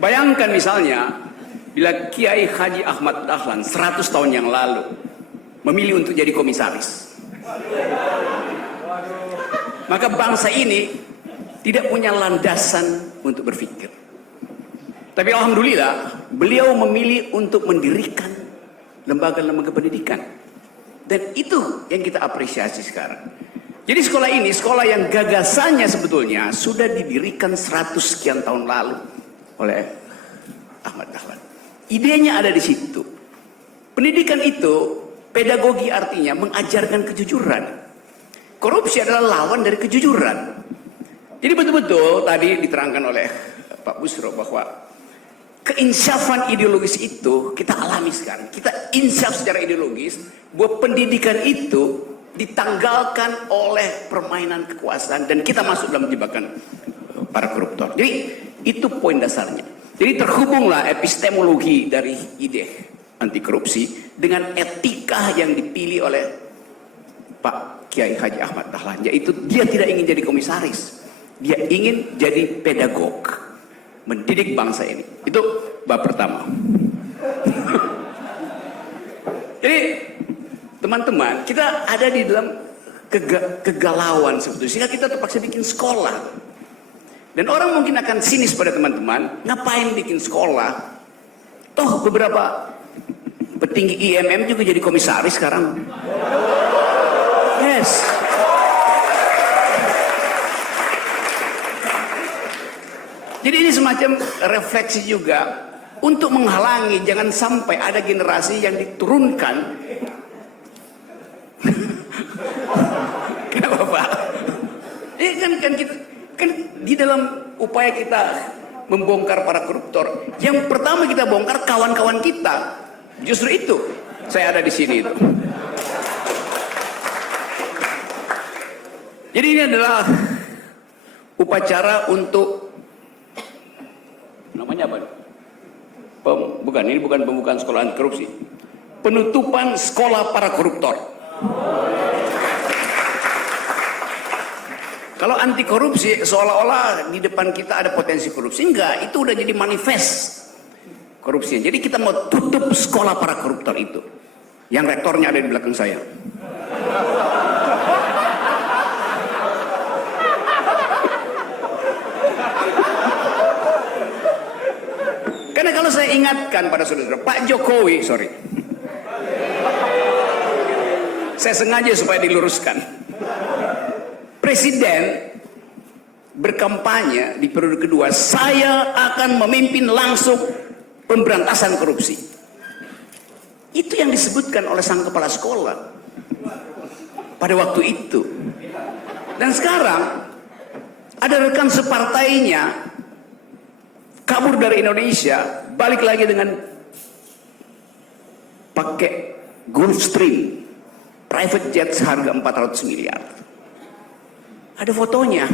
Bayangkan misalnya, bila Kiai Haji Ahmad Dahlan 100 tahun yang lalu memilih untuk jadi komisaris, maka bangsa ini tidak punya landasan untuk berpikir. Tapi alhamdulillah, beliau memilih untuk mendirikan lembaga-lembaga pendidikan. Dan itu yang kita apresiasi sekarang. Jadi sekolah ini, sekolah yang gagasannya sebetulnya sudah didirikan 100 sekian tahun lalu oleh Ahmad Dahlan. Idenya ada di situ. Pendidikan itu, pedagogi artinya mengajarkan kejujuran. Korupsi adalah lawan dari kejujuran. Jadi betul-betul tadi diterangkan oleh Pak Busro bahwa keinsyafan ideologis itu kita alami sekarang. Kita insyaf secara ideologis bahwa pendidikan itu ditanggalkan oleh permainan kekuasaan dan kita masuk dalam jebakan para koruptor. Jadi itu poin dasarnya. Jadi terhubunglah epistemologi dari ide anti korupsi dengan etika yang dipilih oleh Pak Kiai Haji Ahmad Dahlan, yaitu dia tidak ingin jadi komisaris, dia ingin jadi pedagog, mendidik bangsa ini. Itu bab pertama. Jadi teman-teman, kita ada di dalam kegalauan sebetulnya, sehingga kita terpaksa bikin sekolah. Dan orang mungkin akan sinis pada teman-teman, ngapain bikin sekolah? Toh beberapa petinggi IMM juga jadi komisaris sekarang. Yes. Jadi ini semacam refleksi juga untuk menghalangi jangan sampai ada generasi yang diturunkan. Kenapa Pak? Kan kita kan di dalam upaya kita membongkar para koruptor, yang pertama kita bongkar kawan-kawan kita. Justru itu saya ada di sini itu. Jadi ini adalah upacara untuk namanya apa? Ini bukan pembukaan sekolah anti korupsi. Penutupan sekolah para koruptor. Kalau anti korupsi seolah-olah di depan kita ada potensi korupsi. Enggak, itu udah jadi manifest korupsi. Jadi kita mau tutup sekolah para koruptor itu. Yang rektornya ada di belakang saya. Karena kalau saya ingatkan pada saudara, Pak Jokowi, saya sengaja supaya diluruskan. Presiden berkampanye di periode kedua, saya akan memimpin langsung pemberantasan korupsi. Itu yang disebutkan oleh sang kepala sekolah pada waktu itu. Dan sekarang ada rekan separtainya kabur dari Indonesia, balik lagi dengan pakai Gulfstream private jet seharga 400 miliar. Ada fotonya.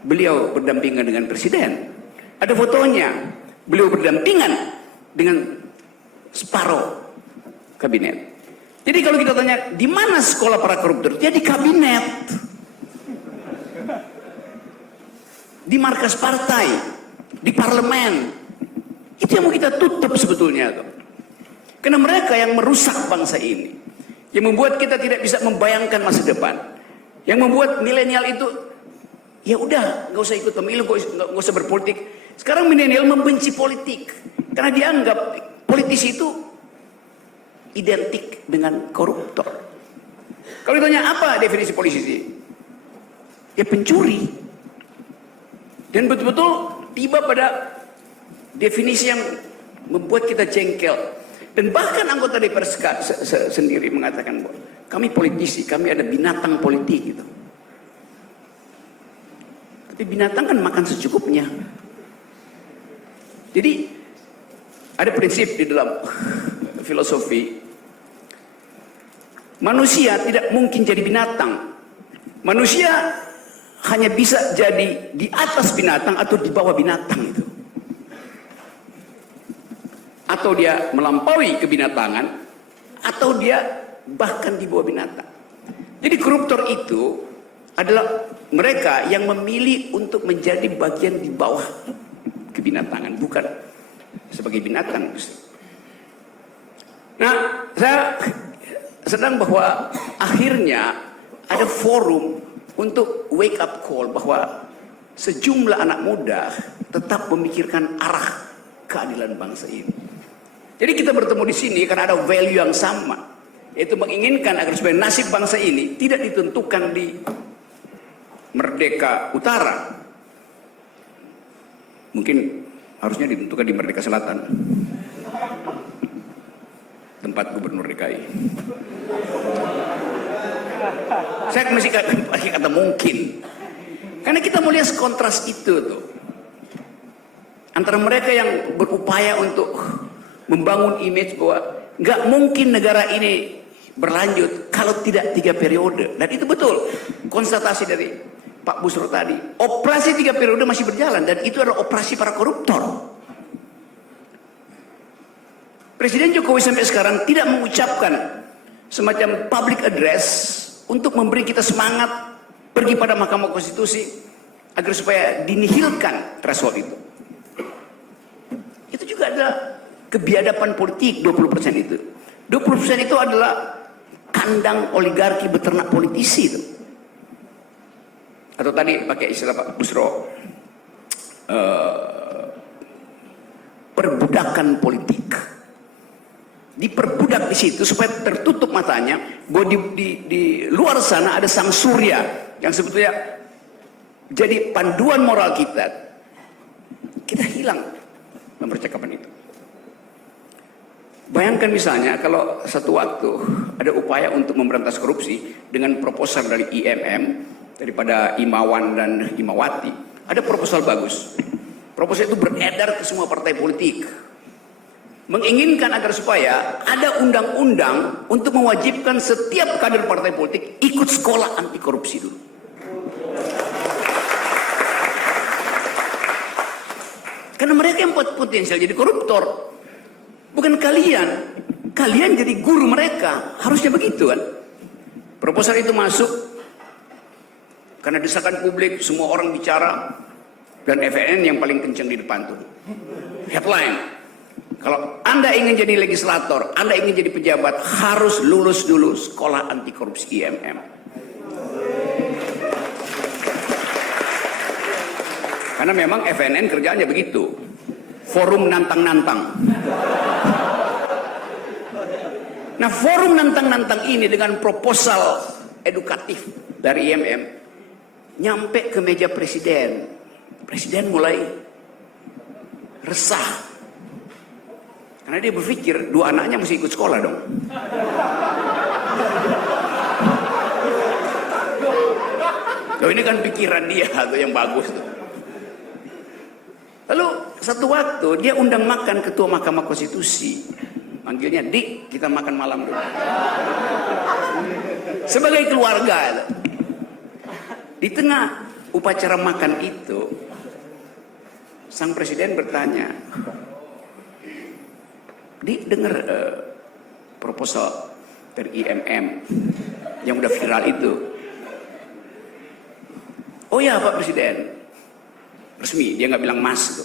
Beliau berdampingan dengan presiden. Ada fotonya. Beliau berdampingan dengan separuh kabinet. Jadi kalau kita tanya, di mana sekolah para koruptor? Dia di kabinet. Di markas partai, di parlemen. Itu yang mau kita tutup sebetulnya. Karena mereka yang merusak bangsa ini, yang membuat kita tidak bisa membayangkan masa depan, yang membuat milenial itu ya udah nggak usah ikut pemilu, nggak usah berpolitik. Sekarang milenial membenci politik karena dianggap politisi itu identik dengan koruptor. Kalau ditanya apa definisi politisi, ya pencuri. Dan betul-betul tiba pada definisi yang membuat kita jengkel. Dan bahkan anggota DPR sendiri mengatakan bahwa kami politisi, kami ada binatang politik gitu. Tapi binatang kan makan secukupnya. Jadi ada prinsip di dalam filosofi, manusia tidak mungkin jadi binatang. Manusia hanya bisa jadi di atas binatang atau di bawah binatang itu. Atau dia melampaui kebinatangan, atau dia bahkan di bawah binatang. Jadi koruptor itu adalah mereka yang memilih untuk menjadi bagian di bawah kebinatangan, bukan sebagai binatang. Nah, saya sedang bahwa akhirnya ada forum untuk wake up call bahwa sejumlah anak muda tetap memikirkan arah keadilan bangsa ini. Jadi kita bertemu di sini karena ada value yang sama, yaitu menginginkan agar supaya nasib bangsa ini tidak ditentukan di Merdeka Utara. Mungkin harusnya ditentukan di Merdeka Selatan, tempat Gubernur DKI. Saya masih kata mungkin, karena kita melihat kontras itu tuh antara mereka yang berupaya untuk membangun image bahwa nggak mungkin negara ini berlanjut kalau tidak 3 periode, dan itu betul konstatasi dari Pak Busro tadi. Operasi 3 periode masih berjalan dan itu adalah operasi para koruptor. Presiden Jokowi sampai sekarang tidak mengucapkan semacam public address untuk memberi kita semangat pergi pada Mahkamah Konstitusi agar supaya dinihilkan threshold itu. Itu juga ada kebiadaban politik 20% itu. 20% itu adalah kandang oligarki beternak politisi itu. Atau tadi pakai istilah Pak Busro, perbudakan politik. Diperbudak di situ supaya tertutup matanya bahwa di luar sana ada sang surya yang sebetulnya jadi panduan moral kita. Kita hilang mempercakapan itu. Bayangkan misalnya kalau satu waktu ada upaya untuk memberantas korupsi dengan proposal dari IMM, daripada Imawan dan Imawati, ada proposal bagus. Proposal itu beredar ke semua partai politik, menginginkan agar supaya ada undang-undang untuk mewajibkan setiap kader partai politik ikut sekolah anti korupsi dulu. Karena mereka yang potensial jadi koruptor, bukan kalian. Kalian jadi guru mereka, harusnya begitu kan. Proposal itu masuk karena desakan publik, semua orang bicara, dan FNN yang paling kencang di depan tuh. Headline, kalau Anda ingin jadi legislator, Anda ingin jadi pejabat, harus lulus dulu sekolah anti korupsi IMM. Karena memang FNN kerjaannya begitu, forum nantang-nantang. Nah, forum nantang-nantang ini dengan proposal edukatif dari IMM nyampe ke meja presiden. Presiden mulai resah karena dia berpikir 2 anaknya mesti ikut sekolah dong. Kalau ini kan pikiran dia atau yang bagus tuh. Lalu satu waktu dia undang makan ketua Mahkamah Konstitusi, manggilnya, "Dik, kita makan malam dulu." Sebagai keluarga. Di tengah upacara makan itu, sang presiden bertanya, "Dik, dengar proposal dari IMM yang udah viral itu?" "Oh ya Pak Presiden." Resmi, dia nggak bilang mas gitu.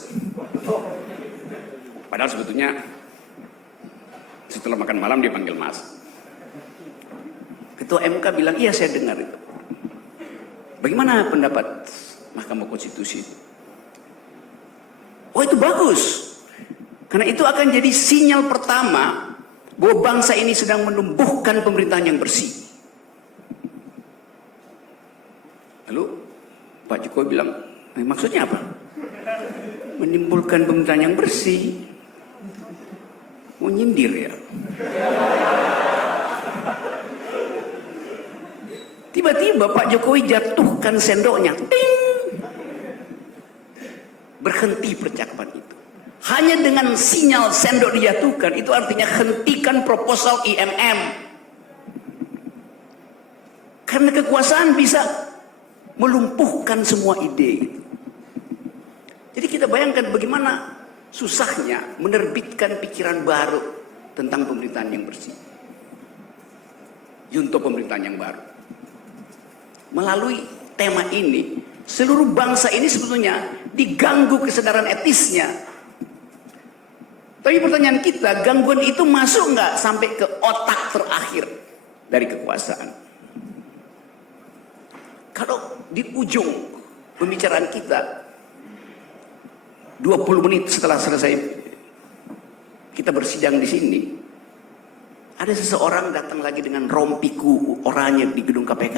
Padahal sebetulnya setelah makan malam dia panggil mas. Ketua MK bilang, "Iya saya dengar itu. Bagaimana pendapat Mahkamah Konstitusi?" "Oh itu bagus. Karena itu akan jadi sinyal pertama bahwa bangsa ini sedang menumbuhkan pemerintahan yang bersih." Lalu Pak Jokowi bilang, "Maksudnya apa?" "Menimbulkan pemerintahan yang bersih." Mau nyindir ya? Tiba-tiba Pak Jokowi jatuhkan sendoknya. Ting! Berhenti percakapan itu. Hanya dengan sinyal sendok dijatuhkan, itu artinya hentikan proposal IMM. Karena kekuasaan bisa melumpuhkan semua ide. Jadi kita bayangkan bagaimana susahnya menerbitkan pikiran baru tentang pemerintahan yang bersih. Junto pemerintahan yang baru. Melalui tema ini, Seluruh bangsa ini sebetulnya diganggu kesadaran etisnya. Tapi pertanyaan kita, gangguan itu masuk nggak sampai ke otak terakhir dari kekuasaan? Kalau di ujung pembicaraan kita, 20 menit setelah selesai kita bersidang di sini, ada seseorang datang lagi dengan rompiku oranye di gedung KPK,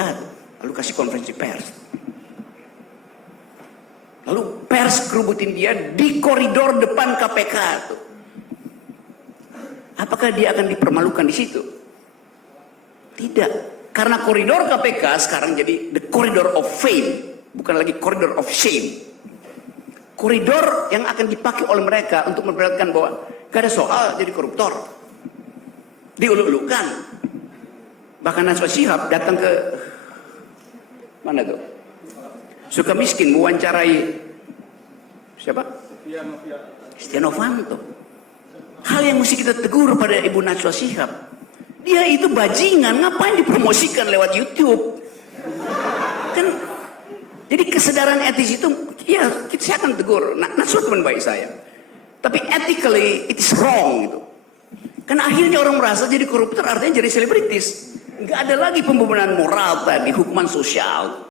lalu kasih konferensi pers. Lalu pers kerubutin dia di koridor depan KPK tuh. Apakah dia akan dipermalukan di situ? Tidak, karena koridor KPK sekarang jadi the corridor of fame, bukan lagi corridor of shame. Koridor yang akan dipakai oleh mereka untuk memperlihatkan bahwa gak ada soal jadi koruptor. Diuluk-ulukan. Bahkan Najwa Shihab datang ke mana tuh? Sukamiskin mewawancarai siapa? Setia Novanto. Hal yang mesti kita tegur pada Ibu Najwa Shihab, dia itu bajingan, ngapain dipromosikan lewat YouTube? Kan, jadi kesadaran etis itu, ya saya akan tegur. Najwa teman baik saya, tapi ethically it is wrong gitu. Karena akhirnya orang merasa jadi koruptor artinya jadi selebritis. Nggak ada lagi pembenaran moral tadi, hukuman sosial.